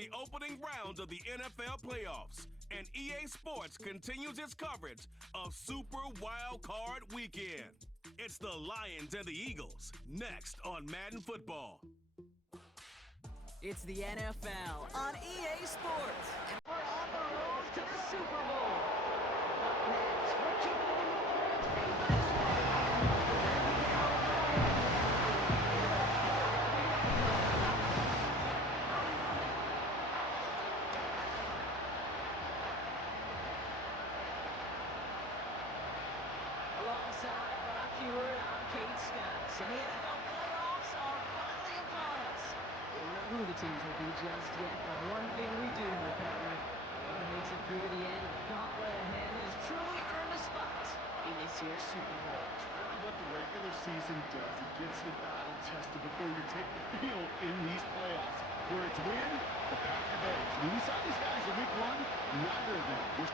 the opening rounds of the NFL playoffs, and EA Sports continues its coverage of Super Wild Card Weekend. It's the Lions and the Eagles, next on Madden Football. It's the NFL on EA Sports. And we're on the road to the Super Bowl. Alongside Brock Hewitt, I'm Kate Scott. And the NFL playoffs are finally upon us. We don't know who the teams will be just yet, but one thing we do know, partner, whoever makes it through to the end of the gauntlet ahead has truly earned a spot in this year's Super Bowl. It's really what the regular season does. It gets you battle tested before you take the field in these playoffs, where it's win or back to base. When we saw these guys in week one, neither of them were.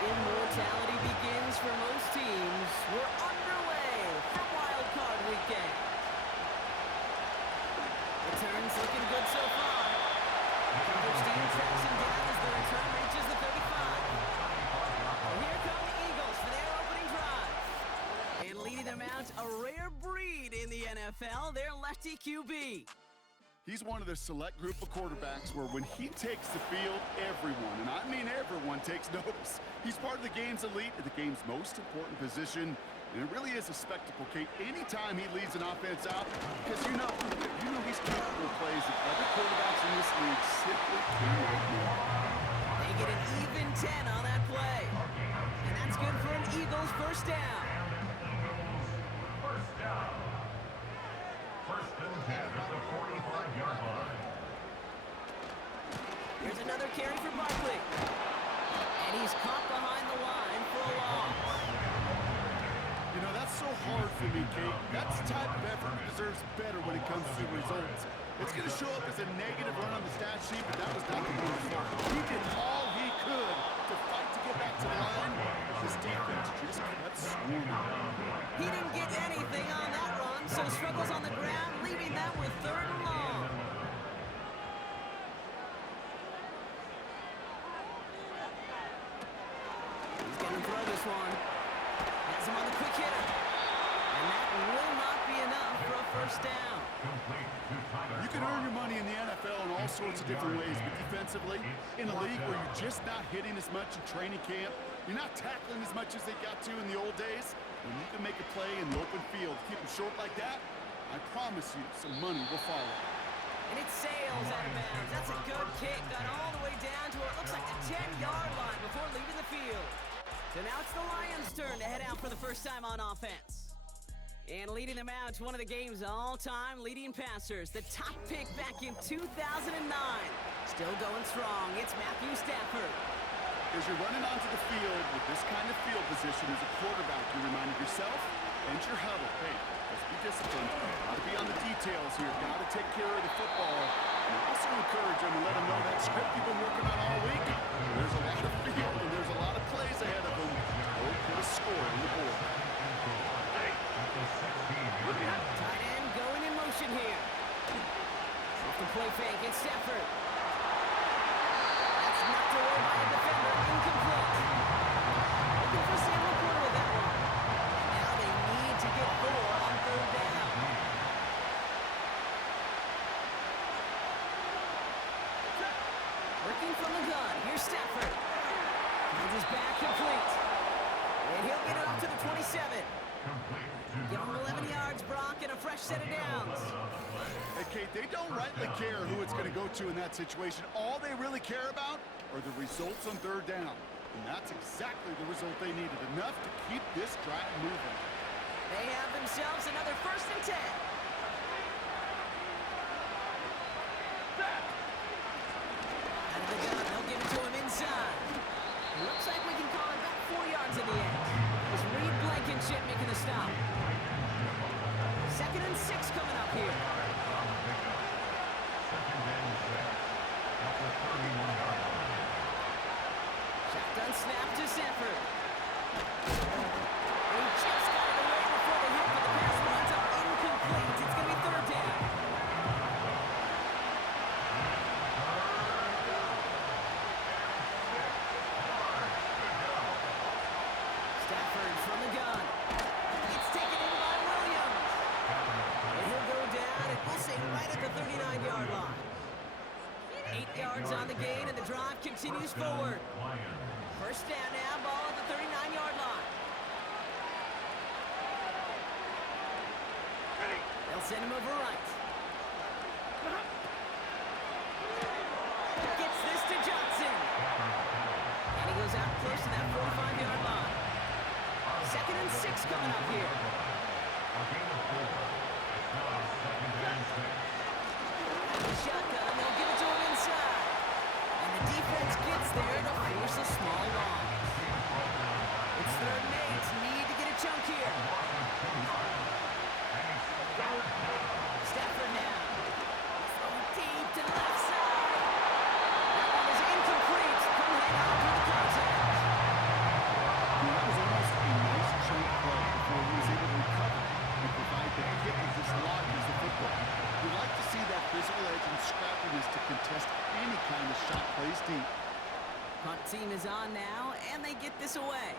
Immortality begins for most teams. We're underway for Wild Card Weekend. Returns looking good so far. Coverage team tracks him down as the return reaches the 35. And here come the Eagles for their opening drive. And leading them out, a rare breed in the NFL, their lefty QB. He's one of the select group of quarterbacks where when he takes the field, everyone, and I mean everyone, takes notice. He's part of the game's elite at the game's most important position, and it really is a spectacle, Kate, anytime he leads an offense out, because you know he's capable of plays that other quarterbacks in this league simply cannot do. They get an even 10 on that play, and that's good for an Eagles first down. First down. First and 10 at the 45-yard line. Here's another carry for Barkley. And he's caught behind the line for a loss. You know, that's so hard for me, Kate. That's the type of effort that deserves better when it comes to results. It's going to show up as a negative run on the stat sheet, but that was not the most part. He did all he could to fight to get back to the line, but this defense just kept swarming. He didn't get anything on that run, so struggles on the ground, leaving them with third and long. He's going to throw this one. Has him on the quick hitter. And that will not be enough for a first down. You can earn your money in the NFL in all sorts of different ways, but defensively, in a league where you're just not hitting as much in training camp, you're not tackling as much as they got to in the old days, when you can make a play in the open field, keep them short like that, I promise you some money will follow. And it sails out of bounds. That's a good kick. Got all the way down to what looks like the 10-yard line before leaving the field. So now it's the Lions' turn to head out for the first time on offense. And leading them out, one of the game's all-time leading passers, the top pick back in 2009. Still going strong, it's Matthew Stafford. As you're running onto the field with this kind of field position as a quarterback, you reminded yourself and your huddle, hey, let's be disciplined. Got to be on the details here. Got to take care of the football. And also encourage them and let them know that script you've been working on all week. There's a lot of field and there's a lot of plays ahead of them. Go put a score on the board. Tight end going in motion here. Off the play fake, it's Stafford. That's knocked away by a defender, incomplete. Looking for Sam Laporta with that one. And now they need to get 4 on third down. Working from the gun, here's Stafford. Finds his back complete. And he'll get it up to the 27. Give him 11 yards, Brock, and a fresh set of downs. Hey, Kate, they don't rightly care who it's going to go to in that situation. All they really care about are the results on third down. And that's exactly the result they needed, enough to keep this drive moving. They have themselves another first and 10. Out of the gun, they'll give it to him inside. Looks like we can call it back 4 yards in the end. It was Reed Blankenship making the stop. 2nd and 6 coming up here. Shotgun snap to Stafford. He just got drive continues forward. First down now, ball at the 39-yard line. They'll send him over right. Gets this to Johnson. And he goes out close to that 45-yard line. 2nd and 6 coming up here. Shotgun, they'll give it to him inside. And the defense gets there to force a small loss. It's 3rd and 8. Need to get a chunk here. Stafford now. Throwing deep to the left side. That one is incomplete. Come head out through the contact. That was almost a nice chunk play before he was able to recover and provide the hit that dislodges the football. We'd like to see that physical edge and scrappiness to contest any kind of shot plays deep. Punt team is on now, and they get this away.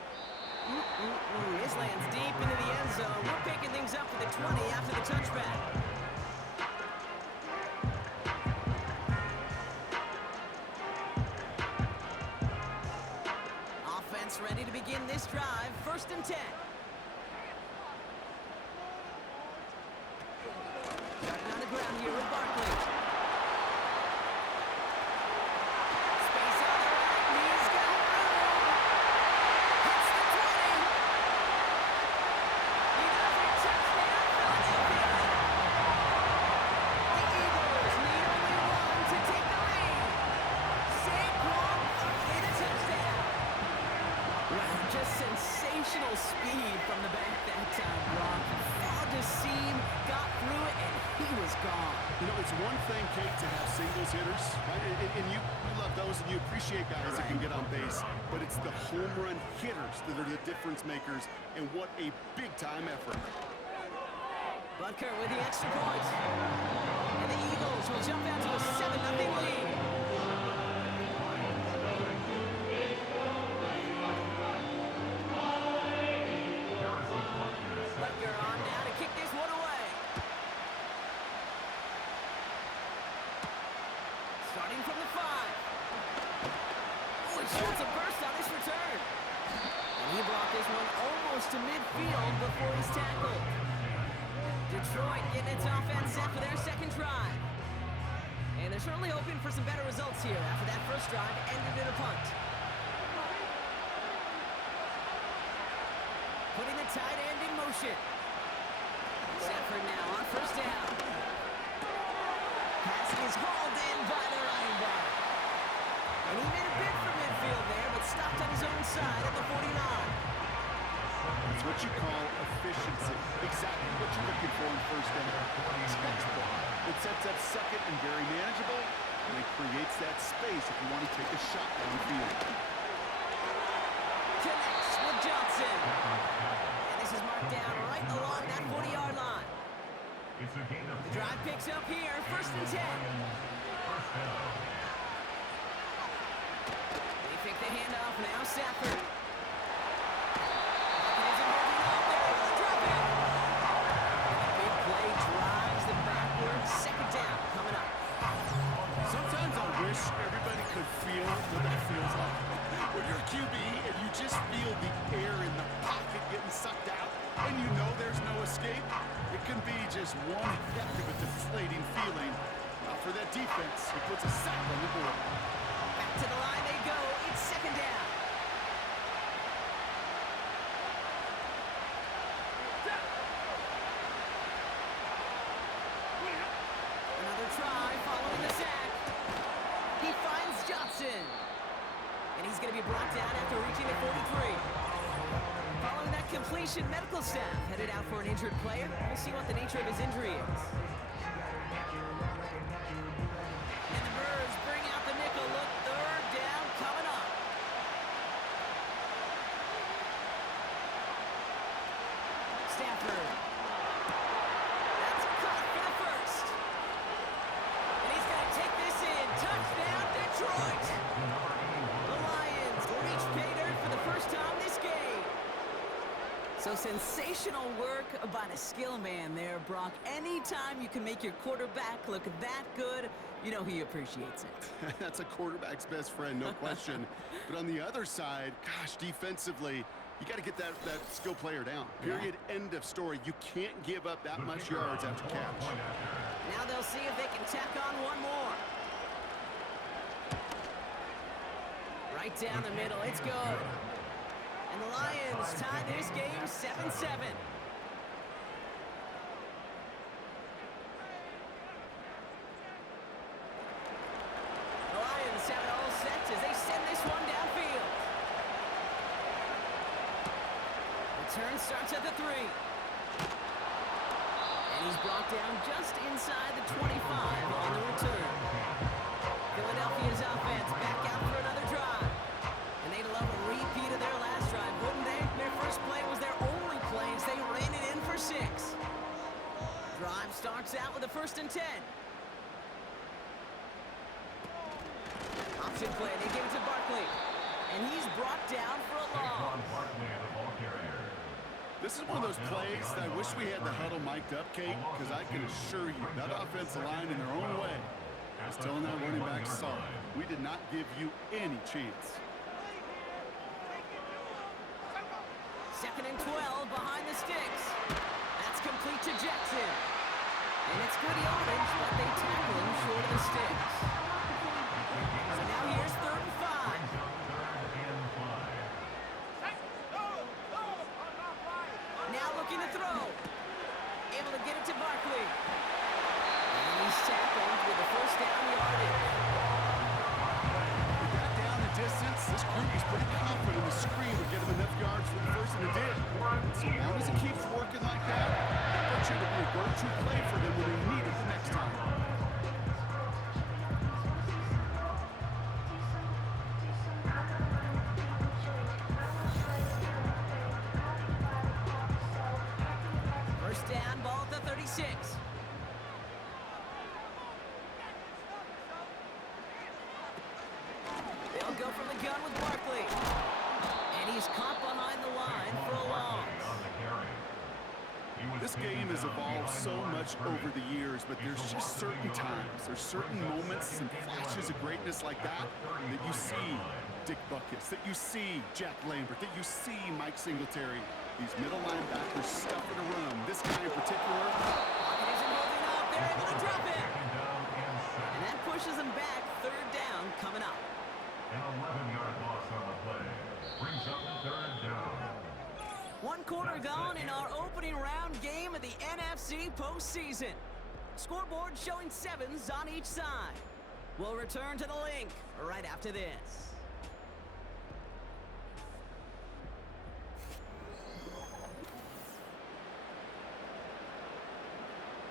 This lands deep into the end zone. We're picking things up for the 20 after the touchback. Offense ready to begin this drive. 1st and 10. Starting on the ground here with Barkley. Space on the right. He's got room. Hits the 20. He does it. Touchdown, Philadelphia. The Eagles need only one to take the lead. Saquon hit a touchdown. Wow, just sensational speed from the back that time, Brock. Found a seam, got through it, and he was gone. You know, it's one thing, Kate, to have singles hitters, right? And you love those, and you appreciate guys that can get on base. But it's the home run hitters that are the difference makers, and what a big-time effort. Butker with the extra point. And the Eagles will jump out to a 7-0 lead. Butker on now to kick this one away. Starting from the 5. Oh, he shoots a burst on this return. And he brought this one almost to midfield before he's tackled. Detroit getting its offense set for their 2nd drive. And they're certainly hoping for some better results here after that first drive ended in a punt. Putting the tight end in motion. Stafford now on 1st down. Pass is hauled in by the running back. And he made a bid for midfield there, but stopped on his own side at the 49. It's what you call efficiency. Exactly what you're looking for in 1st down. Textbook. It sets up 2nd and very manageable, and it creates that space if you want to take a shot downfield. Connects with Johnson. And this is marked down right along that 40-yard line. The drive picks up here, 1st and 10. They pick the handoff now, Stafford. Big play drives them backwards. 2nd down coming up. Sometimes I wish everybody could feel what that feels like. When you're a QB and you just feel the air in the pocket getting sucked out, and you know there's no escape, it can be just one heck of a deflating feeling. For that defense, it puts a sack on the board. Back to the line they go. It's 2nd down. Another try following the sack. He finds Johnson. And he's going to be brought down after reaching the 43. Following that completion, medical staff headed out for an injured player. We'll see what the nature of his injury is. And the Birds bring out the nickel look. 3rd down coming up. Stafford. That's caught for the 1st. And he's going to take this in. Touchdown, Detroit. The Lions reach pay dirt for the first time this game. So sensational work by the skill man there, Brock. Anytime you can make your quarterback look that good, you know he appreciates it. That's a quarterback's best friend, no question. But on the other side, gosh, defensively, you got to get that skill player down. Period. Yeah. End of story. You can't give up that much yards after catch. Now they'll see if they can tack on one more. Right down the middle. It's good. And the Lions tie this game 7-7. The Lions have it all set as they send this one downfield. Return starts at the 3. And he's brought down just inside the 25 on the return. Philadelphia's offense back out for another drive. And they'd love a repeat of their last drive, wouldn't they? Their first play was their only play as they ran it in for 6. Drive starts out with a 1st and 10. Option play, they give it to Barkley. And he's brought down for a loss. This is one of those plays that I wish we had the huddle mic'd up, Kate, because I can assure you that offensive line in their own way is telling that running back, sorry, we did not give you any chance. 2nd and 12 behind the sticks. That's complete to Jackson. And it's good yardage, but they tackle him short of the sticks. So now here's 3rd and 5. Now looking to throw. Able to get it to Barkley. And he's tackled with the 1st down yardage. He got down the distance. This group is pretty confident the screen would get him enough yards for the first, and it did. So long as it keeps working like that, I bet you it'll be a go-to play for them when they need it the next time. First down, ball at the 36. They'll go from the gun with Barkley. And he's caught behind the line for a loss. This game has evolved so much over the years, but there's just certain times, there's certain moments and flashes of greatness like that that you see Dick Butkus, that you see Jack Lambert, that you see Mike Singletary. These middle linebackers stuffing a run. This guy in particular. Pocket isn't holding up. They're able to drop it. And that pushes them back. 3rd down coming up. An 11-yard loss on the play brings up 3rd down. 1 quarter gone in our opening round game of the NFC postseason. Scoreboard showing 7s on each side. We'll return to the link right after this.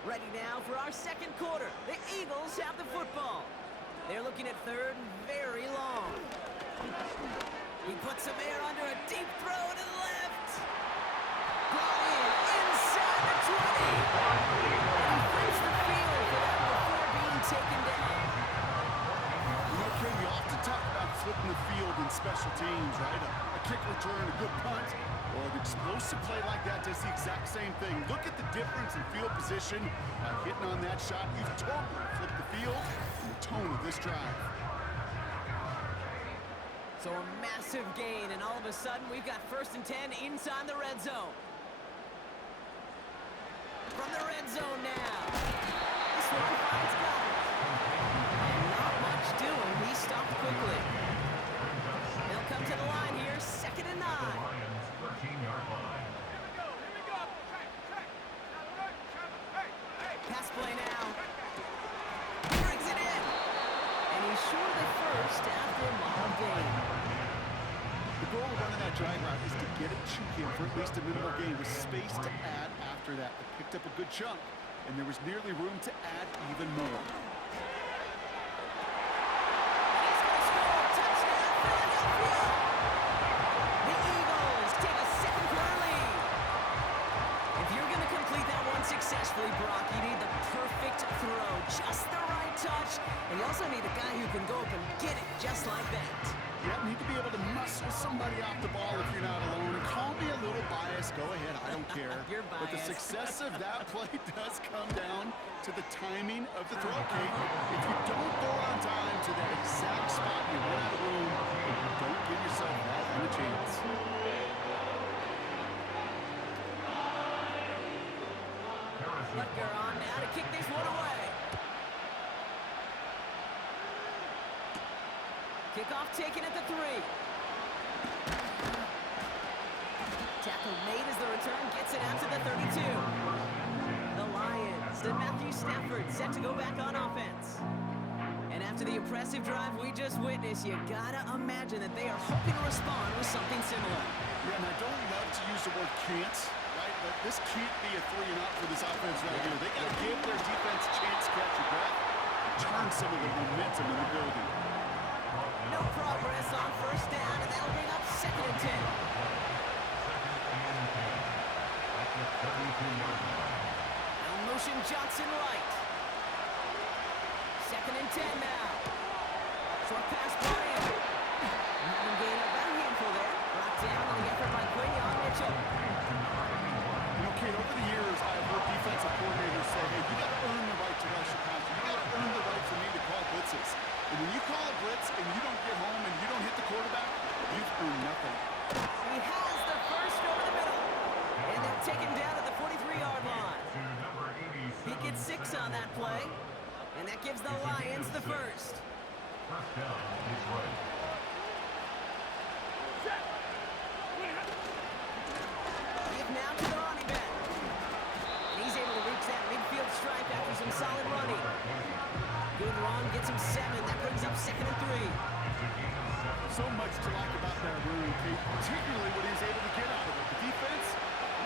Ready now for our 2nd quarter. The Eagles have the football. They're looking at 3rd and very long. He puts some air under a deep throw to the left. Brought in inside the 20. And he flips the field for that before being taken down. You know, Ken, we often talk about flipping the field in special teams, right? A kick return, a good punt. Well, an explosive play like that does the exact same thing. Look at the difference in field position by hitting on that shot. You've totally flipped the field and the tone of this drive. So a massive gain, and all of a sudden we've got 1st and 10 inside the red zone. From the red zone now. This one finds Goddard. And not much doing. He stopped quickly. They'll come to the line here, 2nd and 9. Lions 13-yard line. Pass play now. Brings it in. And he's short of the 1st after a mild gain. The goal of running that drag route is to get it to him for at least a minimal gain with space to add after that. They picked up a good chunk, and there was nearly room to add even more. Successfully, Brock, you need the perfect throw, just the right touch, and you also need a guy who can go up and get it just like that. Yeah, need to be able to muscle somebody off the ball if you're not alone. And call me a little biased. Go ahead. I don't care. You're But the biased. success of that play does come down to the timing of the throw, Kate. If you don't throw on time to that exact spot, you run out of room, and you don't give yourself that kind of chance. Butker on now to kick this one away. Kickoff taken at the 3. Tackle made as the return gets it out to the 32. The Lions and Matthew Stafford set to go back on offense. And after the impressive drive we just witnessed, you gotta imagine that they are hoping to respond with something similar. Yeah, and I don't love to use the word can't, right? But this can't be a 3-and-out for this offense right here. They got to give their defense a chance to catch your breath, turn some of the momentum in the building. No progress on first down, and that'll bring up 2nd and 10. Now motion Johnson right. 2nd and 10 now. Short pass brought in. Having gained about a handful there. Brought down on the effort by Quinion Mitchell. You know, Kate, over the years, I've heard defensive coordinators say, hey, you got to earn the right to rush the passer. You got to earn the right for me to call blitzes. And when you call a blitz and you don't get home and you don't hit the quarterback, you've earned nothing. He has the first over the middle. And they're taken down at the 43-yard line. He gets 6 on that play. And that gives the Lions the first. First down is right. Give now to the running back. And he's able to reach that midfield stripe after some solid running. Good run, gets him 7. That brings up 2nd and 3. So much to like about that run, Kate, particularly what he's able to get out of it. The defense,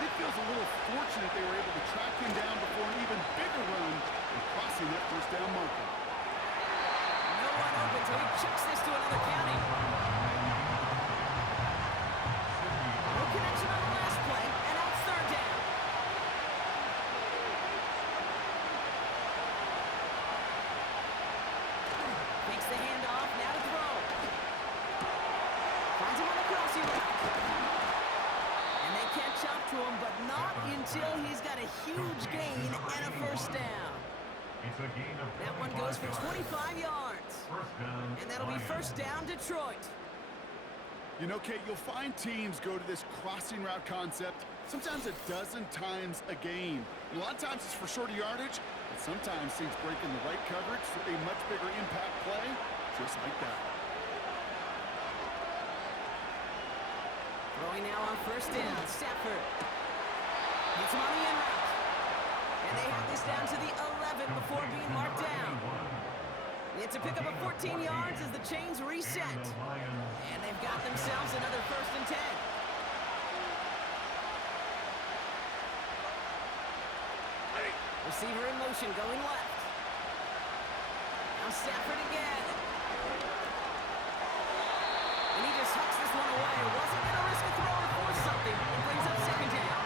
it feels a little fortunate they were able to track him down before an even bigger run and crossing that first down marker. No one open, so he chucks this to another county. No connection on the last play, and now it's 3rd down. Makes the handoff, now to throw. Finds him on the crossing route. And they catch up to him, but not until he's got a huge gain and a first down. It's a gain of That one goes for 25 yards. First down. And that'll be first down Detroit. You know, Kate, you'll find teams go to this crossing route concept sometimes a dozen times a game. And a lot of times it's for shorter yardage, but sometimes things break in the right coverage for a much bigger impact play, just like that. Throwing now on first down, Stafford. Hits him on the in route. And they have this down to the 11 before being marked down. It's a pickup of 14 yards as the chains reset. And they've got themselves another 1st and 10. Receiver in motion, going left. Now Stafford again. And he just hucks this one away. Wasn't going to risk a throw or force something. It brings up 2nd down.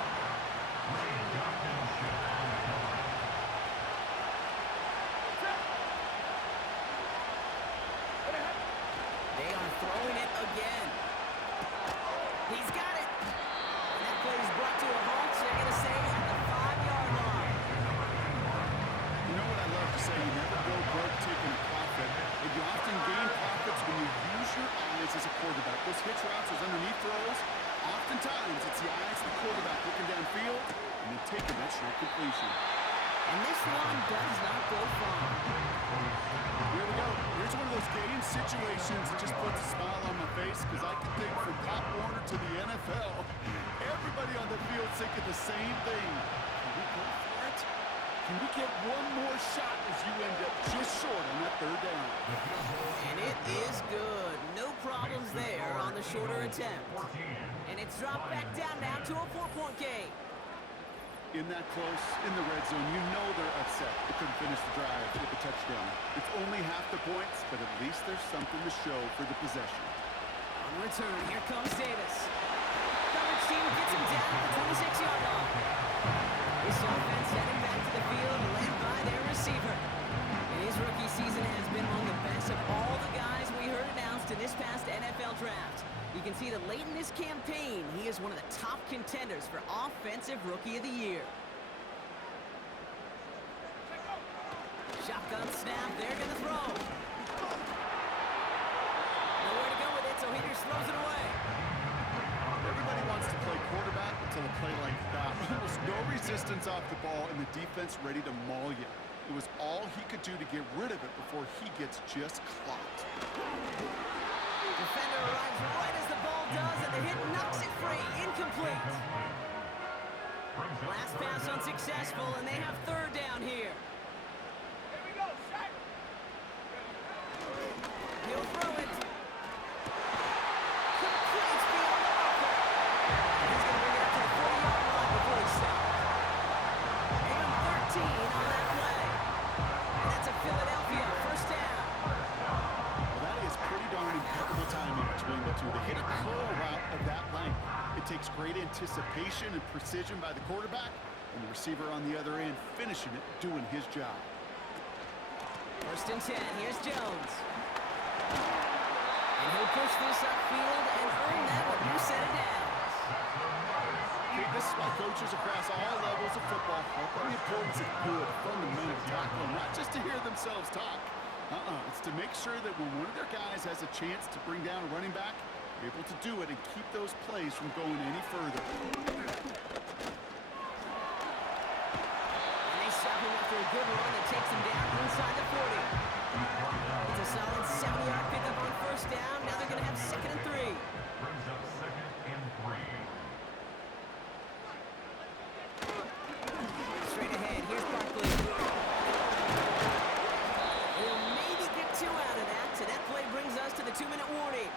They are throwing it again. He's got it. And that play is brought to a halt, so they're going to say at the 5-yard line. You know what I love to say? You never go broke taking a profit. And you often gain profits when you use your eyes as a quarterback. Those hitch routes, those underneath throws, oftentimes it's the eyes of the quarterback looking downfield and then taking that short completion. And this one does not go far. Here we go. Here's one of those game situations that just puts a smile on my face because I can think from Pop Warner to the NFL. Everybody on the field thinking the same thing. Can we go for it? Can we get one more shot as you end up just short on that 3rd down? And it is good. No problems there on the shorter attempt. And it's dropped back down now to a 4-point game. In that close, in the red zone, you know they're upset. They couldn't finish the drive with the touchdown. It's only half the points, but at least there's something to show for the possession. On return, here comes Davis. Coverage team gets him down at the 26-yard line. This offense heading back to the field, led by their receiver. And his rookie season has been among the best of all the guys we heard announced in this past NFL contenders for Offensive Rookie of the Year. Shotgun snap, they're going to throw. Nowhere to go with it, so he just throws it away. Everybody wants to play quarterback until a play like that. Almost no resistance off the ball and the defense ready to maul you. It was all he could do to get rid of it before he gets just clocked. Defender arrives right as the ball does, and the hit knocks it free. Incomplete. Last pass unsuccessful, and they have third down here. He'll throw it. Complete beyond the marker. He's going to bring it up to the 40-yard line before he stops. Give him 13 on that play. And that's a Philadelphia first down. Well, that is pretty darn impeccable timing between the two. They hit a curl route of that length. It takes great anticipation and precision by the quarterback, and the receiver on the other end finishing it, doing his job. First and 10. Here's Jones. And he'll push this upfield and earn that with new set of downs. This is why coaches across all levels of football harp on the importance of good, fundamental tackling, not just to hear themselves talk. It's to make sure that when one of their guys has a chance to bring down a running back, they're able to do it and keep those plays from going any further. And they stop him after a good run that takes him down inside the 40. It's a solid 70-yard pickup on first down. Now they're going to have second and 3. Brings up second and 3. Straight ahead, here's Barkley. He'll maybe get 2 out of that, so that play brings us to the 2-minute warning.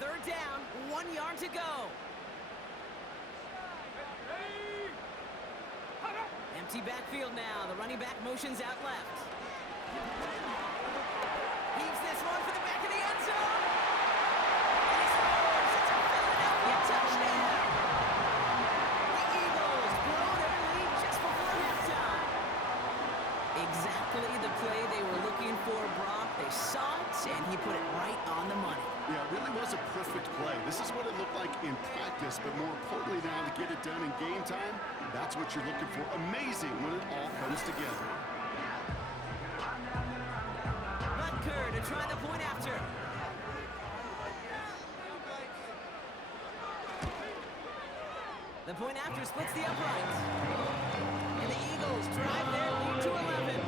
Third down, 1 yard to go. Empty backfield now. The running back motions out left. Heaves this one for the back of the end zone. And he scores. It's a Philadelphia touchdown. The Eagles blow their lead just before halftime. Exactly the play they were looking for, Brock. They saw it, and he put it right on the money. Yeah, it really was a perfect play. This is what it looked like in practice, but more importantly now to get it done in game time, that's what you're looking for. Amazing when it all comes together. Butker to try the point after. The point after splits the uprights. And the Eagles drive their lead to 11.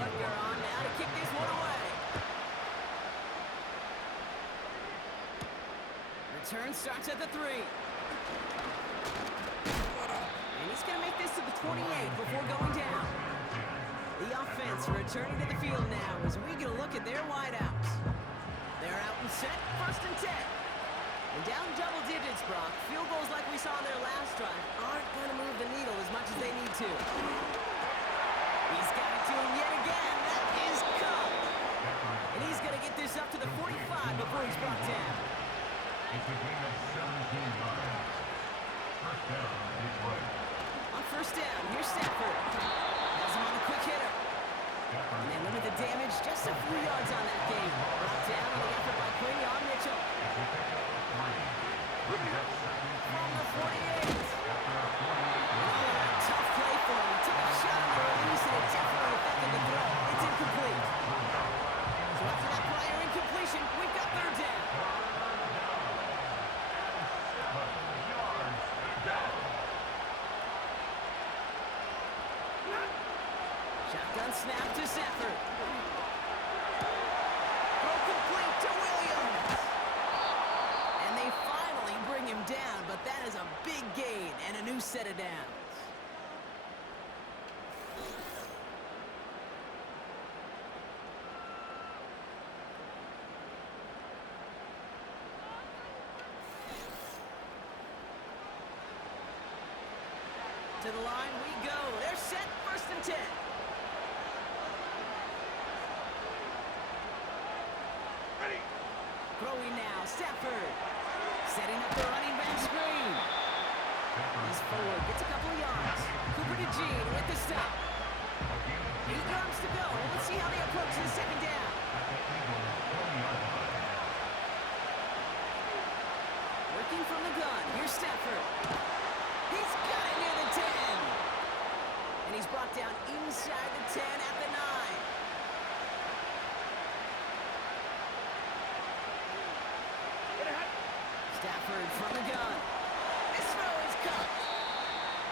Butker on now to kick this one away. Return starts at the 3. And he's going to make this to the 28 before going down. The offense returning to the field now as we get a look at their wideouts. They're out and set, first and 10. And down double digits, Brock. Field goals like we saw in their last drive aren't going to move the needle as much as they need to. He's got it to him yet again. That is Cup. And he's going to get this up to the 45 before he's brought down. It's a gain of 17 yards. First down, Detroit. On first down, here's Stafford. Has him on a quick hitter. And they limit the damage just a few yards on that game. Brought down on the effort by Quinion Mitchell. From the 48. Tough play for him. He took a shot on the release and it definitely affected the throw. It's incomplete. So after that prior incompletion, we've got third down. Shotgun snap to Stafford. Throw complete to Williams. And they finally bring him down, but that is a big gain and a new set of downs. To the line we go. They're set, first and 10. Throwing now, Stafford. Setting up the running back screen. He's forward, gets a couple of yards. Cooper to Gene with the stop. 8 yards to go. Let's see how they approach the second down. Working from the gun. Here's Stafford. He's got it near the 10. And he's brought down inside the 10 at the 9. Stafford from the gun. This throw is cut.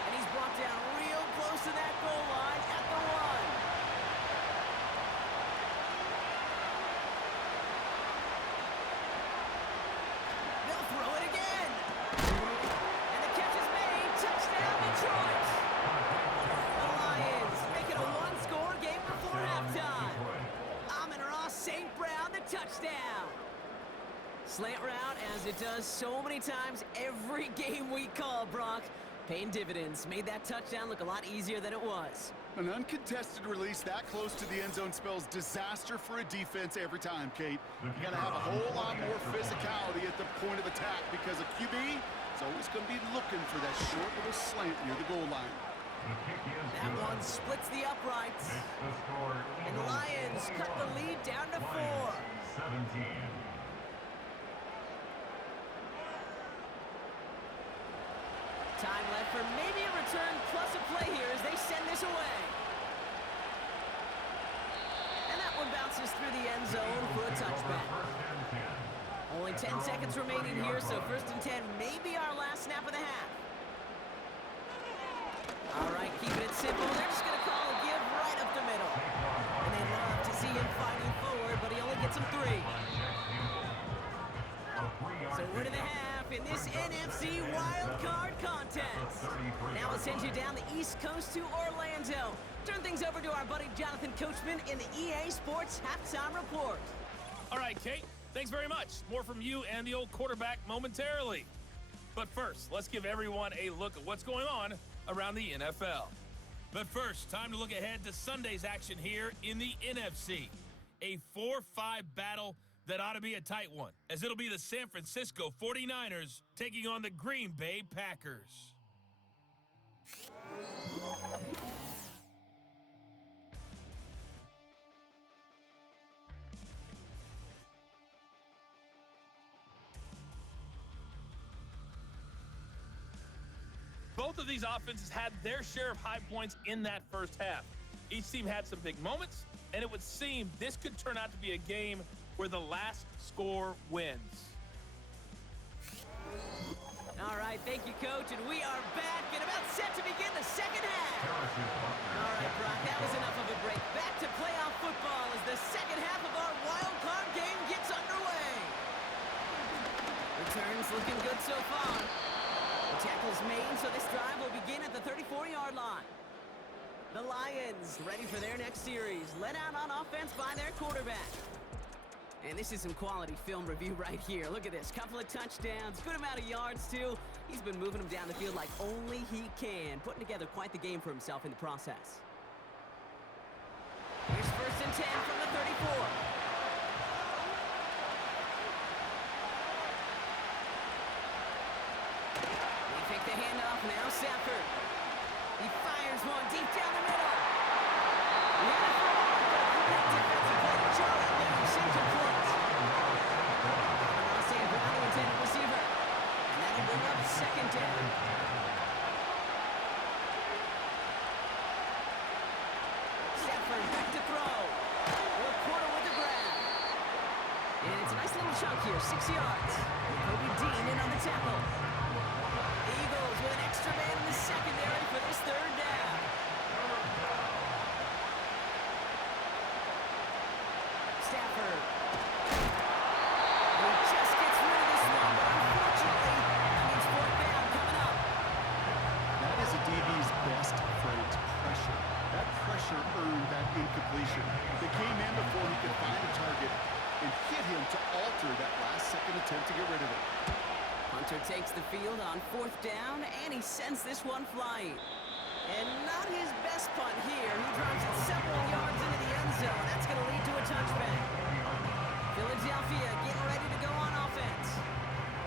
And he's brought down real close to that goal line at the 1. They'll throw it again. And the catch is made. Touchdown, Detroit. The Lions make it a one-score game before halftime. Amon-Ra St. Brown, the touchdown. Slant route, as it does so many times every game we call, Brock. Paying dividends. Made that touchdown look a lot easier than it was. An uncontested release that close to the end zone spells disaster for a defense every time, Kate. You got to have a whole lot more physicality at the point of attack because a QB is always going to be looking for that short little slant near the goal line. That one splits the uprights. And the Lions cut the lead down to 4. 17. Time left for maybe a return plus a play here as they send this away. And that one bounces through the end zone for a touchback. Only 10 seconds remaining here, so 1st and 10 may be our last snap of the half. All right, keeping it simple. They're just going to call a give right up the middle. And they love to see him fighting forward, but he only gets him 3. So we're to the half in this NFC wildcard contest. Now we'll send you down the East Coast to Orlando. Turn things over to our buddy Jonathan Coachman in the EA Sports Halftime Report. All right, Kate, thanks very much. More from you and the old quarterback momentarily. But first, let's give everyone a look at what's going on around the NFL. But first, time to look ahead to Sunday's action here in the NFC. A 4-5 battle that ought to be a tight one, as it'll be the San Francisco 49ers taking on the Green Bay Packers. Both of these offenses had their share of high points in that first half. Each team had some big moments, and it would seem this could turn out to be a game where the last score wins. All right, thank you, Coach, and we are back and about set to begin the second half. All right, Brock, that was enough of a break. Back to playoff football as the second half of our wild card game gets underway. Returns looking good so far. The tackle's made, so this drive will begin at the 34-yard line. The Lions ready for their next series, led out on offense by their quarterback. And this is some quality film review right here. Look at this. Couple of touchdowns, good amount of yards, too. He's been moving them down the field like only he can, putting together quite the game for himself in the process. Here's 1st and 10 from the 34. They take the handoff now. Stafford. He fires one deep down the middle. Great defensive play. Charlie Lewis incomplete. St. Brown, the intended receiver. And that'll bring up 2nd down. Stafford back to throw. Porter with the grab. And it's a nice little chunk here, 6 yards. Kobe Dean in on the tackle. Eagles with an extra man in the secondary for this 3rd down. Stafford. He just gets rid of this one, but unfortunately, that means 4th down coming up. That is a DB's best friend, pressure. That pressure earned that incompletion. They came in before he could find a target and hit him to alter that last-second attempt to get rid of it. Hunter takes the field on 4th down, and he sends this one flying. And not his best punt here. He drives it several yards into the end zone. That's going to lead to a touchback. Philadelphia getting ready to go on offense.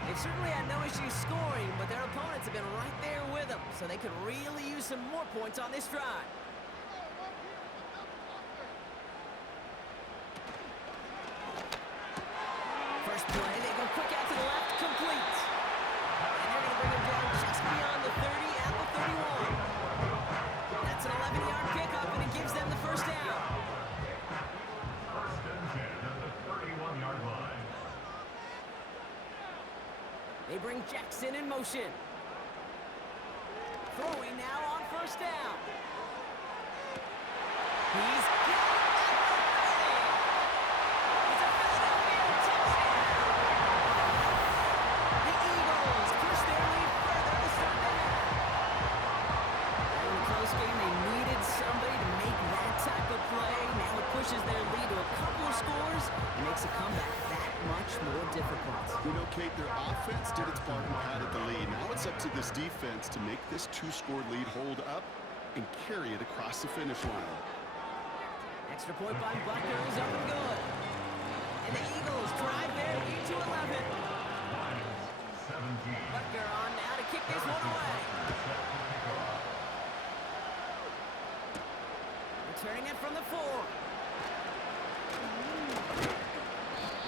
They've certainly had no issues scoring, but their opponent defense have been right there with them, so they could really use some more points on this drive. First play, they go quick out to the left, complete. And they're going to bring him down just beyond the 30 at the 31. That's an 11-yard pickup, and it gives them the first down. First and 10 at the 31-yard line. They bring Jackson in motion. Throwing now on first down. He's got it at the 30. It's a Philadelphia touchdown. The Eagles push their lead further to start the half. In a close game, they needed somebody to make that type of play. Now it pushes their lead to a couple of scores and makes a comeback that much more difficult. You know, Kate, their offense did its part and padded the lead. Now it's up to this defense to make this two-score lead hold up and carry it across the finish line. Extra point by Butker is up and good. And the Eagles drive their lead to 11. Lions 17. Butker on now to kick this one away. Returning it from the 4.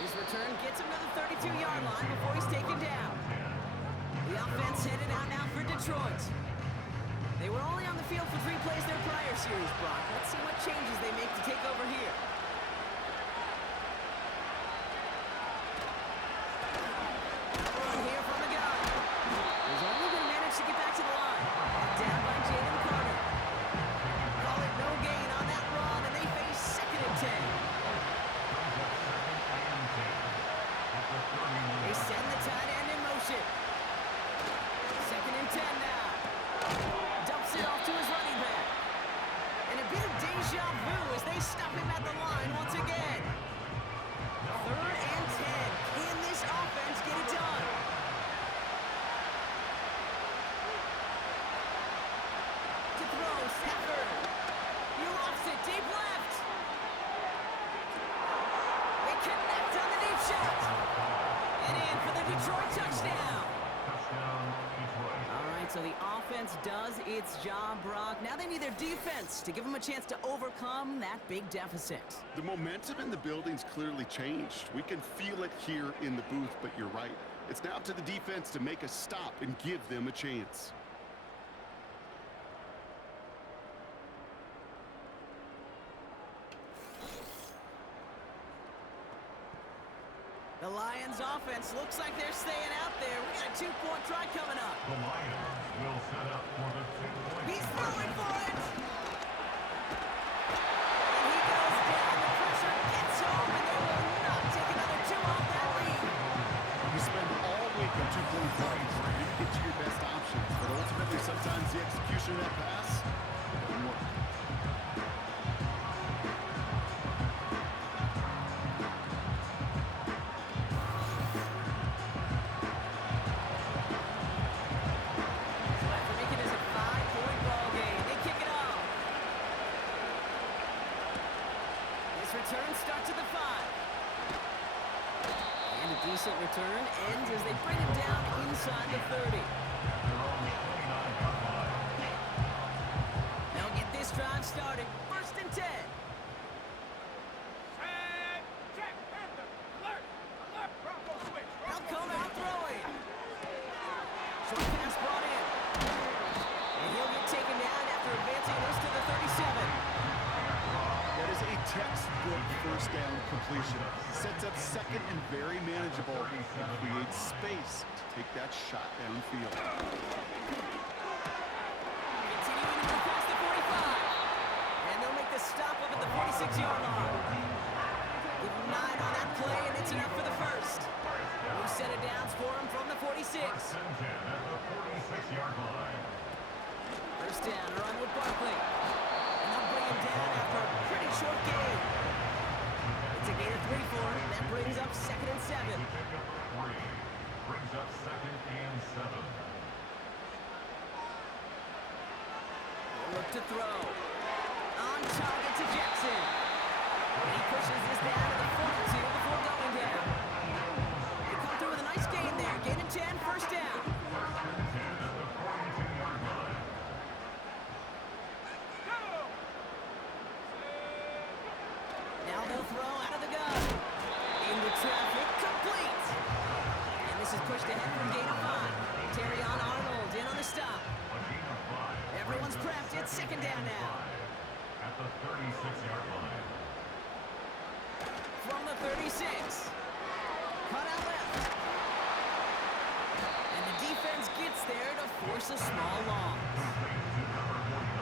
His return gets him to the 32-yard line before he's taken down. The offense headed out now for Detroit. They were only on the field for 3 plays their prior series, Brock. Let's see what changes they make to take over here. Run here from the gun. He's only going to manage to get back to the line. Down by Jalen Carter. Call it no gain on that run, and they face second and 10. They send the tight end in motion. Second and 10 now. Dumps it off to his running back. And a bit of deja vu as they stop him at the line once again. Third and 10. Can this offense get it done? To throw, Stafford. He lofts it deep left. They connect on the deep shot. And in for the Detroit touchdown. Touchdown, Detroit. All right, so the offense does its job, Brock. Now they need their defense to give them a chance to overcome that big deficit. The momentum in the building's clearly changed. We can feel it here in the booth, but you're right. It's now up to the defense to make a stop and give them a chance. The Lions offense looks like they're staying out there. We got a 2-point try coming up. The Lions will set up for the 2-point. He's throwing for it. And he goes down. The pressure gets home, and they will not take another 2 off that lead. You spend all week on 2-point plays. You didn't get to your best options, but ultimately sometimes the execution of that pass didn't work. So after making this a 5-point ball game, they kick it off. This return starts at the 5. And a decent return ends as they bring him down inside the 30. They'll get this drive started. First and 10. They'll come out throwing. Short pass brought in. And he'll get taken down after advancing this to the 37. That is a textbook first down completion. Sets up second and very manageable and creates space to take that shot downfield. Continuing to move past the 45. And they'll make the stop up at the 46-yard line. Give him 9 on that play, and it's enough for the first. New set of downs for him from the 46. First and 10 at the 46-yard line. First down, run with Barkley. And they'll bring him down after a pretty short game. It's a gain of 3 for him. That brings up second and 7. Pick up 3. Brings up second and 7. Look to throw. On target to Jackson. And he pushes this down to the 42 before going down. They come through with a nice gain there. Gain of 10, first down. First and 10 at the will throw out of the gun. Into traffic, complete. And this is pushed ahead from gain of 5. Terrion Arnold in on the stop. Everyone's prepped. It's second down now. At the 36-yard line. From the 36. Cut out left. And the defense gets there to force a small loss.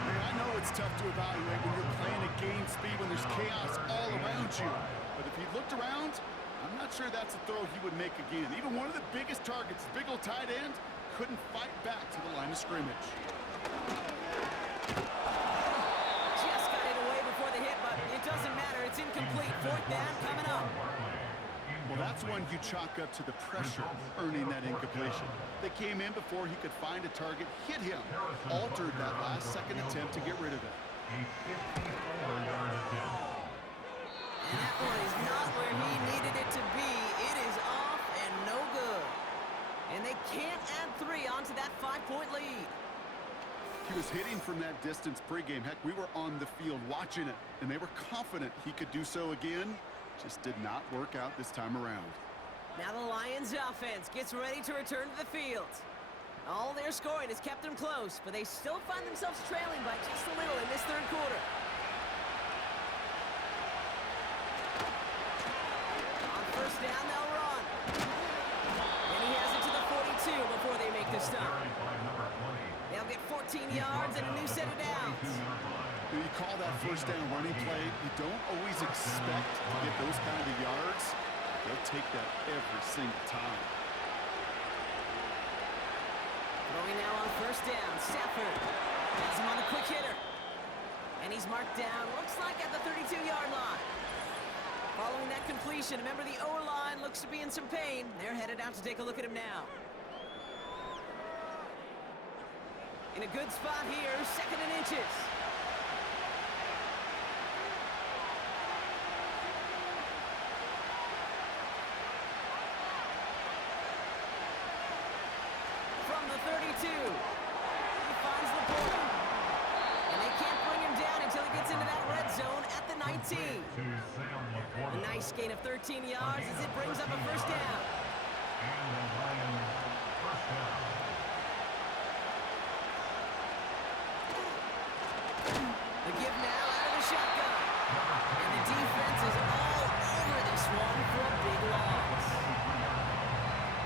Hey, I know it's tough to evaluate when you're playing at game speed when there's chaos all around you. But if he looked around, I'm not sure that's a throw he would make again. Even one of the biggest targets, big old tight end, couldn't fight back to the line of scrimmage. Just got it away before the hit, but it doesn't matter. It's incomplete. Fourth down coming up. Well, that's one you chalk up to the pressure earning that incompletion. They came in before he could find a target, hit him, altered that last-second attempt to get rid of it. A 54-yard attempt. And that one is not where he needed it to be. It is off and no good. And they can't add 3 onto that 5-point lead. He was hitting from that distance pregame. Heck, we were on the field watching it, and they were confident he could do so again. Just did not work out this time around. Now the Lions offense gets ready to return to the field. All their scoring has kept them close, but they still find themselves trailing by just a little in this third quarter. On first down, they'll run. And he has it to the 42 before they make the stop. They'll get 14 yards and a new set of downs. When you call that first down running play, you don't always expect to get those kind of yards. They'll take that every single time. Throwing now on first down, Stafford has him on a quick hitter. And he's marked down, looks like at the 32-yard line. Following that completion, remember the O-line looks to be in some pain. They're headed out to take a look at him now. In a good spot here, second and inches. From the 32, he finds the ball. And they can't bring him down until he gets into that red zone at the 19. A nice gain of 13 yards as it brings up a first down. And the Lions first down. The give now out of the shotgun. And the defense is all over this one for a big loss.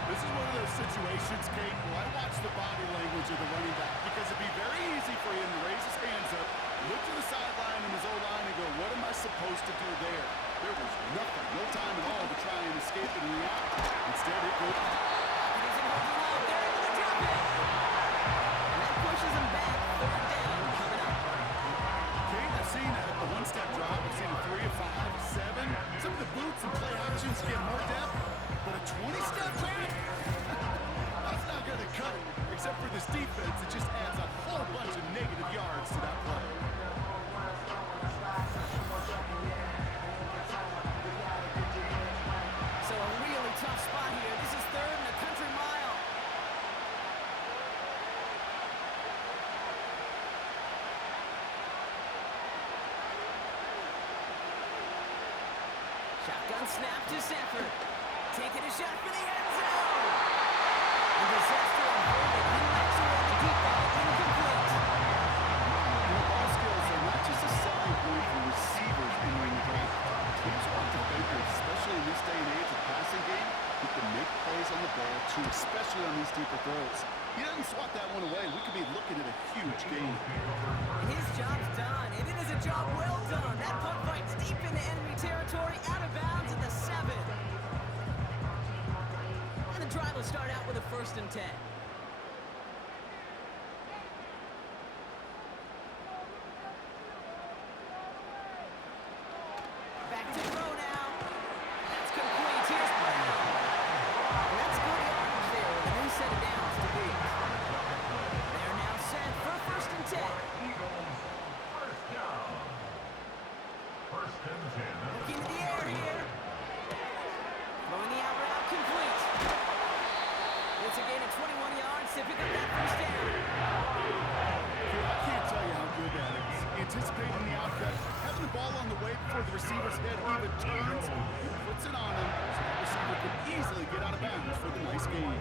This is one of those situations, Kate, where I watch the body language of the running back because it'd be very easy for him to raise his hands up, look to the sideline in his O-line and go, what am I supposed to do there? There was nothing, no time at all to try and escape and react. Instead, it goes... He isn't holding on. They're able to drop it. And that pushes him back. Third down coming up. Kate, I've seen a one-step drop. I've seen a 3, a 5, 7. Some of the boots and play actions get more depth, but a 20-step drop? That's not going to cut it. Except for this defense, it just adds a whole bunch of negative yards to that play. So a really tough spot here. This is third and a country mile. Shotgun snap to Stafford. Taking a shot for the end zone. A disaster unfolded. He knocks away the deep ball. Incomplete. Ball skills are not just a selling point for receivers entering the draft. Teams want defenders, especially in this day and age of passing game, who can make plays on the ball too, especially on these deeper throws. He doesn't swat that one away. We could be looking at a huge game. His job's done, and it is a job well done. That punt fight's deep into enemy territory, out of bounds at the 7. And the drive will start out with a 1st and 10. Back to throw now. That's complete. Here's Brown. And that's good yardage there with a new set of downs to beat. They're now set for 1st and 10. Eagles first down. First and 10. Looking to the air here. Throwing the out route complete. It's a gain of 21 yards to pick up that first down. I can't tell you how good that is. Anticipating the outcut, having the ball on the away before the receiver's head even turns. He puts it on him, so the receiver could easily get out of bounds for the nice gain.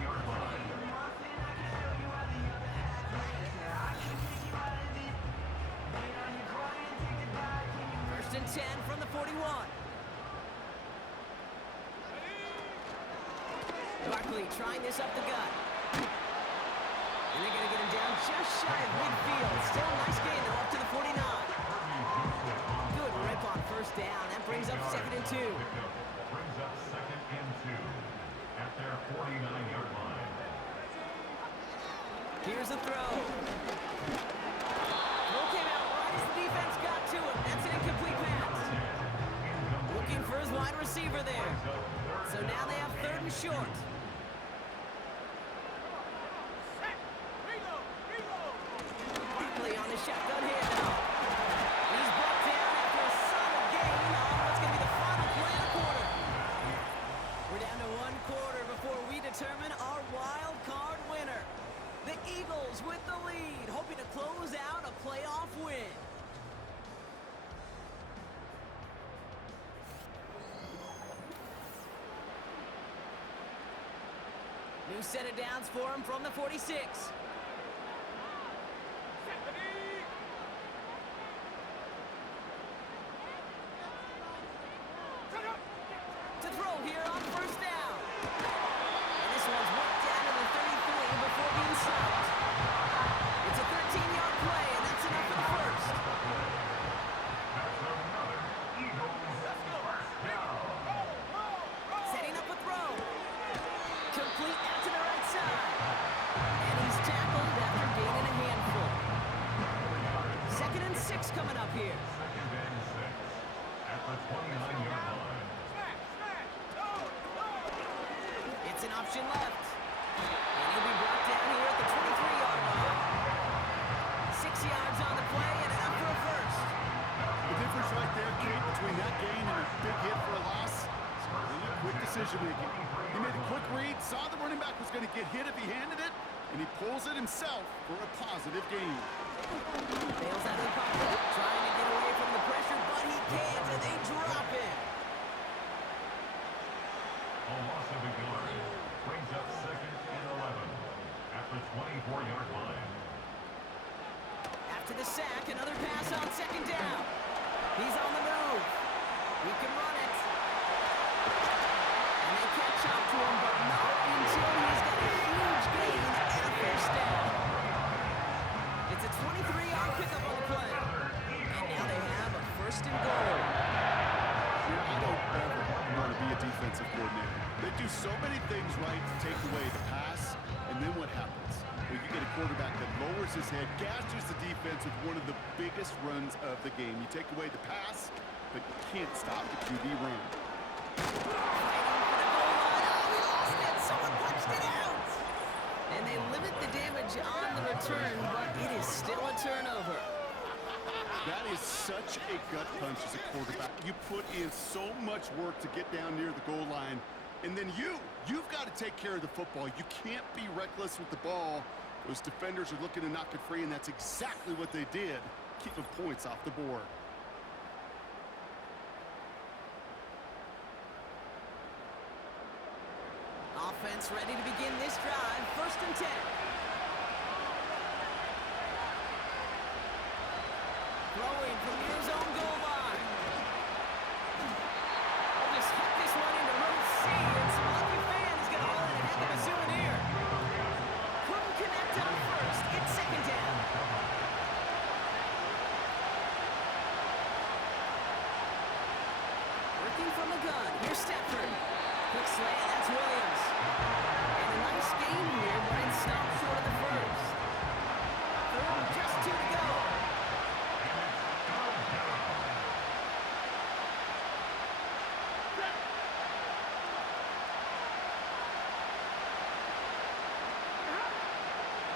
First and 10 from the 41. Barkley trying this up the gut. And they're going to get him down just shy of midfield. Still a nice gain, though, up to the 49. Good rip on first down. That brings up 2nd and 2. Brings up 2nd and 2 at their 49-yard line. Here's the throw. Throw came out right as the defense got to him. That's an incomplete pass. Looking for his wide receiver there. So now they have 3rd and short. Barkley on the shotgun handoff. He's brought down after a solid gain on what's going to be the final play of the quarter. We're down to 1 quarter before we determine our wild card winner. The Eagles with the lead, hoping to close out a playoff win. New set of downs for him from the 46. To throw here on first down. And this one's worked down to the 33 before being stopped. It's a 13-yard play, and that's enough for the first. Setting up a throw. Complete out to the right side. And he's tackled after gaining a handful. 2nd and 6 coming up here. 2nd and 6 at the 29-yard line. It's an option left. And he'll be brought down here at the 23-yard line. 6 yards on the play and enough for a first. The difference right there, Kate, between that gain and a big hit for a loss is really quick decision making. He made a quick read, saw the running back was going to get hit if he handed it, and he pulls it himself for a positive gain. Bails out of the pocket, trying to get away from the pressure, but he can't, and they drop him. A loss of a yard brings up 2nd and 11 at the 24-yard line. After the sack, another pass on 2nd down. He's on the move. He can run it. And they catch up to him, but not until he's got a huge gain and a first down. It's a 23-yard pickup on the play. And now they have a 1st and goal. I don't ever want to be a defensive coordinator. They do so many things right to take away the pass, and then what happens? Well, you get a quarterback that lowers his head, gashes the defense with one of the biggest runs of the game. You take away the pass, but you can't stop the QB run. Fighting for the goal line. Oh, we lost it. Someone punched it out. And they limit the damage on the return, but it is still a turnover. That is such a gut punch as a quarterback. You put in so much work to get down near the goal line, and then you've got to take care of the football. You can't be reckless with the ball. Those defenders are looking to knock it free, and that's exactly what they did, keeping points off the board. Offense ready to begin this drive. 1st and 10. Throwing from near his own goal line. I'll just hook this one into row C, and some lucky fan is going to haul in a heck of a souvenir. Couldn't connect on first. It's 2nd down. Working from the gun. Here's Stafford. Quick slant. That's Williams. And a nice game here, but it stopped short of the first. 3rd and just 2 to go.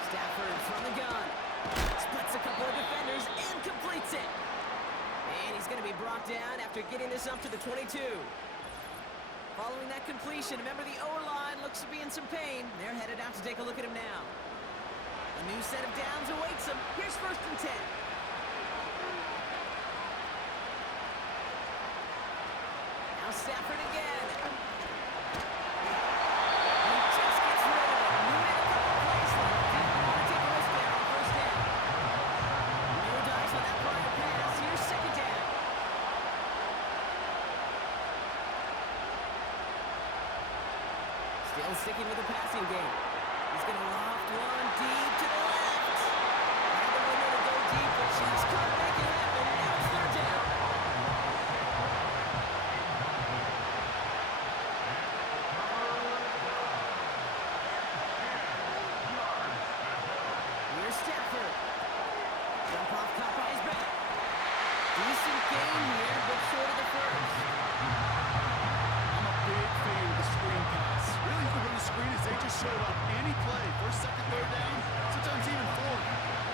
Stafford from the gun. Splits a couple of defenders and completes it. And he's going to be brought down after getting this up to the 22. Following that completion, remember the O-line looks to be in some pain. They're headed out to take a look at him now. A new set of downs awaits him. Here's 1st and 10. Stafford again. And he just gets rid of it. He made a couple plays left. Didn't want to take a risk there on first down. No dice on that prior pass. Here's second down. Still sticking with the passing game. He's going to loft one deep to the left. Had the window to go deep, but just couldn't make it happen. Now it's third down. Here's Stafford. Jump off caught by his back. Decent game here, but short of the first. I'm a big fan of the screen pass. Really, you can run the screen as they just showed on any play. First, second, third down, sometimes even fourth.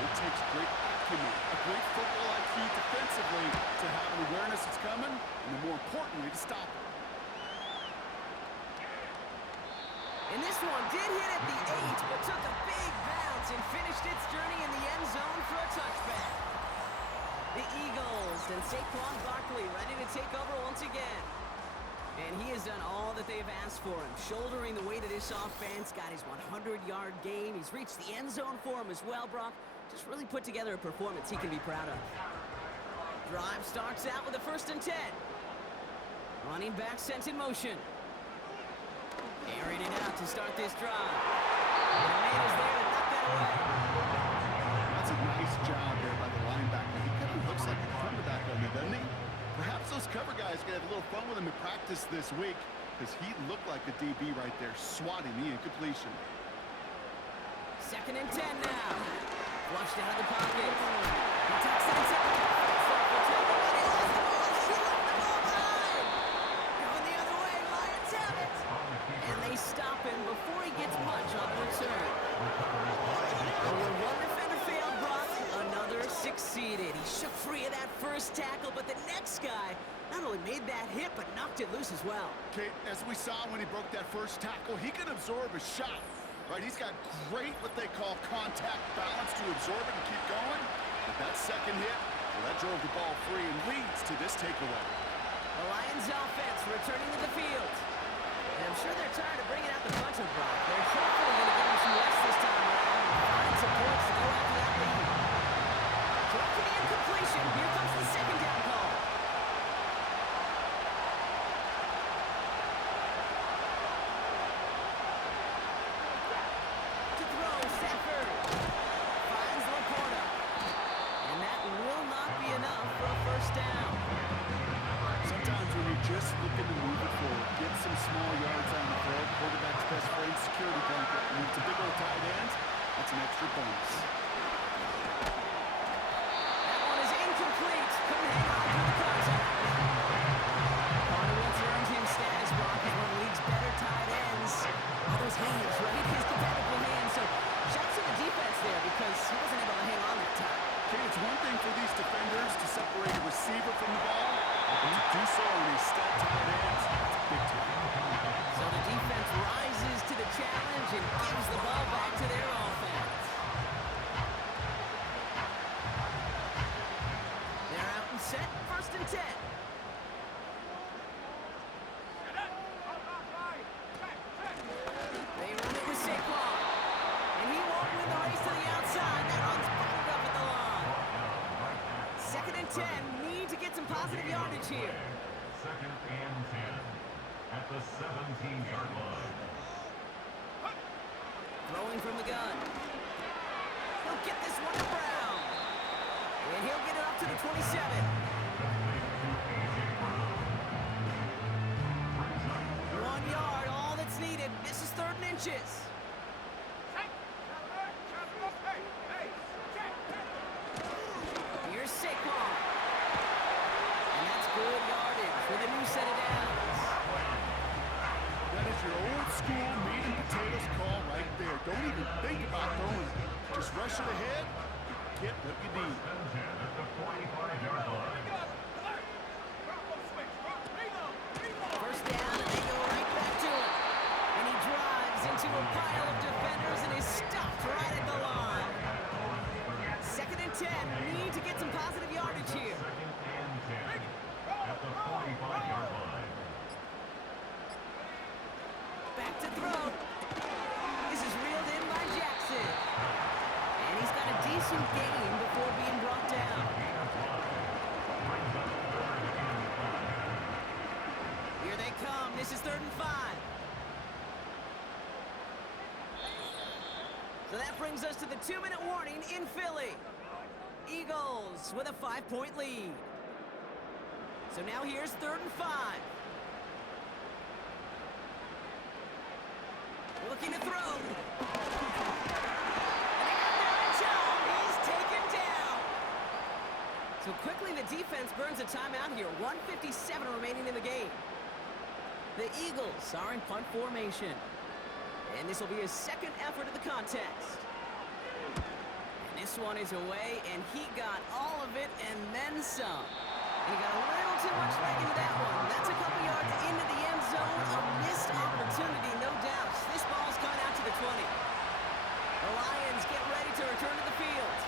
It takes great acumen, a great football IQ defensively to have an awareness it's coming, and then more importantly, to stop it. And this one did hit at the 8, but took a big bounce and finished its journey in the end zone for a touchback. The Eagles and Saquon Barkley ready to take over once again. And he has done all that they've asked for him, shouldering the weight of this offense, got his 100-yard game. He's reached the end zone for him as well, Brock. Just really put together a performance he can be proud of. Drive starts out with a 1st and 10. Running back sent in motion. Airing it out to start this drive. And the man is there to knock that away. That's a nice job there by the linebacker. He kind of looks like a quarterback on there, doesn't he? Perhaps those cover guys are going to have a little fun with him in practice this week, because he looked like a DB right there, swatting the incompletion. 2nd and 10 now. Flushed out of the pocket. He tucks it inside. Going the other way, Lions have it. And they stop him before he gets much on the return. When one defender failed, Brock, another succeeded. He shook free of that first tackle, but the next guy not only made that hit, but knocked it loose as well. Kate, as we saw when he broke that first tackle, he can absorb a shot. Right, he's got great what they call contact balance to absorb it and keep going. But that second hit, well, that drove the ball free and leads to this takeaway. The Lions offense returning to the field. And I'm sure they're tired of bringing out the puncher, Brock. They're hopefully going to give him some rest this time around and find some points to go after that lead. So after the incompletion, here comes the second down call. To throw, Stafford finds Laporta. And that will not be enough for a first down. Sometimes when you're just looking to move it forward, get some small yards on the field, quarterback's best friend, security blanket. And if it's a big old tight end, that's an extra bonus. That one is incomplete. Couldn't hang on to the contact. Carter once earned him status, Brock, as one of the league's better tight ends. All those hands, right? His dependable hands. So shots to the defense there because he wasn't able to hang on that time. Okay, it's one thing for these defenders to separate a receiver from the ball, but to do so in a stud tight end, that's big time. So the defense rises to the challenge and gives the ball back to their offense. They're out and set, 1st and 10. They run it with Saquon. And he won't win the race to the outside. That one's bottled up at the line. 2nd and 10. Need to get some positive yardage here. 2nd and 10 at the 17-yard line. Throwing from the gun. He'll get this one to Brown. And he'll get it up to the 27. 1 yard, all that's needed. This is 3rd and inches. Here's Saquon. And that's good yardage with a new set of downs. That is your old school meat and potatoes call right there. Don't even think about throwing it. Just rush it ahead and get what you need. 10 at the 45-yard line. First down, and they go right back to it. And he drives into a pile of defenders and is stopped right at the line. 2nd and 10. Need to get some positive yardage here. 2nd and 10 at the 45-yard line. Here they come. This is 3rd and 5. So that brings us to the 2-minute warning in Philly. Eagles with a 5-point lead. So now here's 3rd and 5. Looking to throw. He's taken down. So quickly the defense burns a timeout here. 1:57 remaining in the game. The Eagles are in punt formation. And this will be his second effort of the contest. And this one is away, and he got all of it and then some. And he got a little too much leg into that one. That's a couple yards into the end zone. A missed opportunity, no doubt. This ball's coming out to the 20. The Lions get ready to return to the field.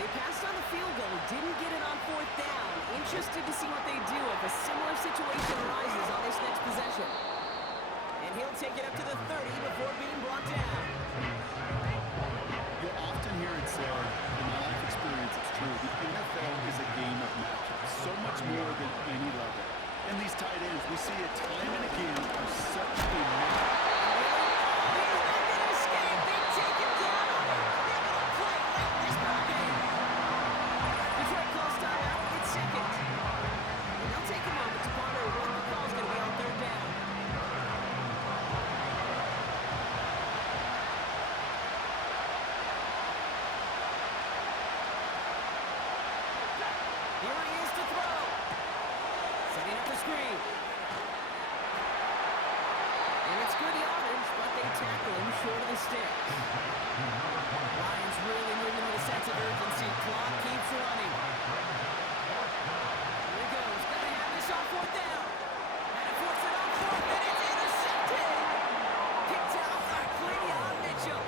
They passed on the field goal, didn't get it on 4th down. Interested to see what they do if a similar situation arises on this next possession. And he'll take it up to the 30 before being brought down. You'll often hear it said, in my life experience it's true, the NFL is a game of matchups, so much more than any level. In these tight ends, we see it time and again for such a match. Short of the sticks. Lions really moving with a sense of urgency. Clock keeps running. Here he goes. Got to have this on 4th down. And force it on 4th, and it's intercepted. Picked out by Cleon Mitchell.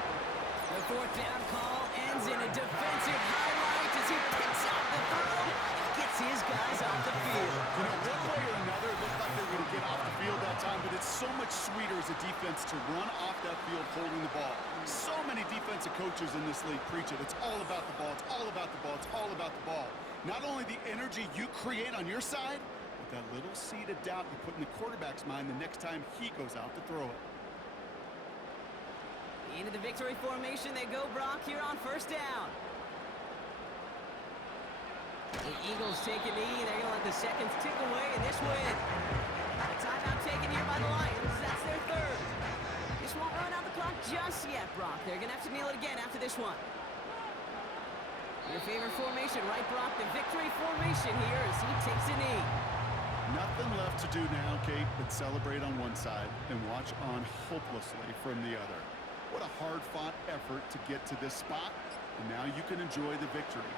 The 4th down call ends in a defensive highlight as he picks out the throw and gets his guys off the field. You know, one way or another, it looked like they were going to get off the field that time, but it's so much sweeter as a defense to run off that field holding the ball. So many defensive coaches in this league preach it. It's all about the ball. It's all about the ball. It's all about the ball. Not only the energy you create on your side, but that little seed of doubt you put in the quarterback's mind the next time he goes out to throw it. Into the victory formation they go, Brock, here on 1st down. The Eagles take a knee. They're going to let the seconds tick away in this win. A timeout taken here by the Lions. That's their 3rd. This won't run out the clock just yet, Brock. They're going to have to kneel it again after this one. Your favorite formation, right, Brock? The victory formation here as he takes a knee. Nothing left to do now, Kate, but celebrate on one side and watch on hopelessly from the other. What a hard-fought effort to get to this spot, and now you can enjoy the victory.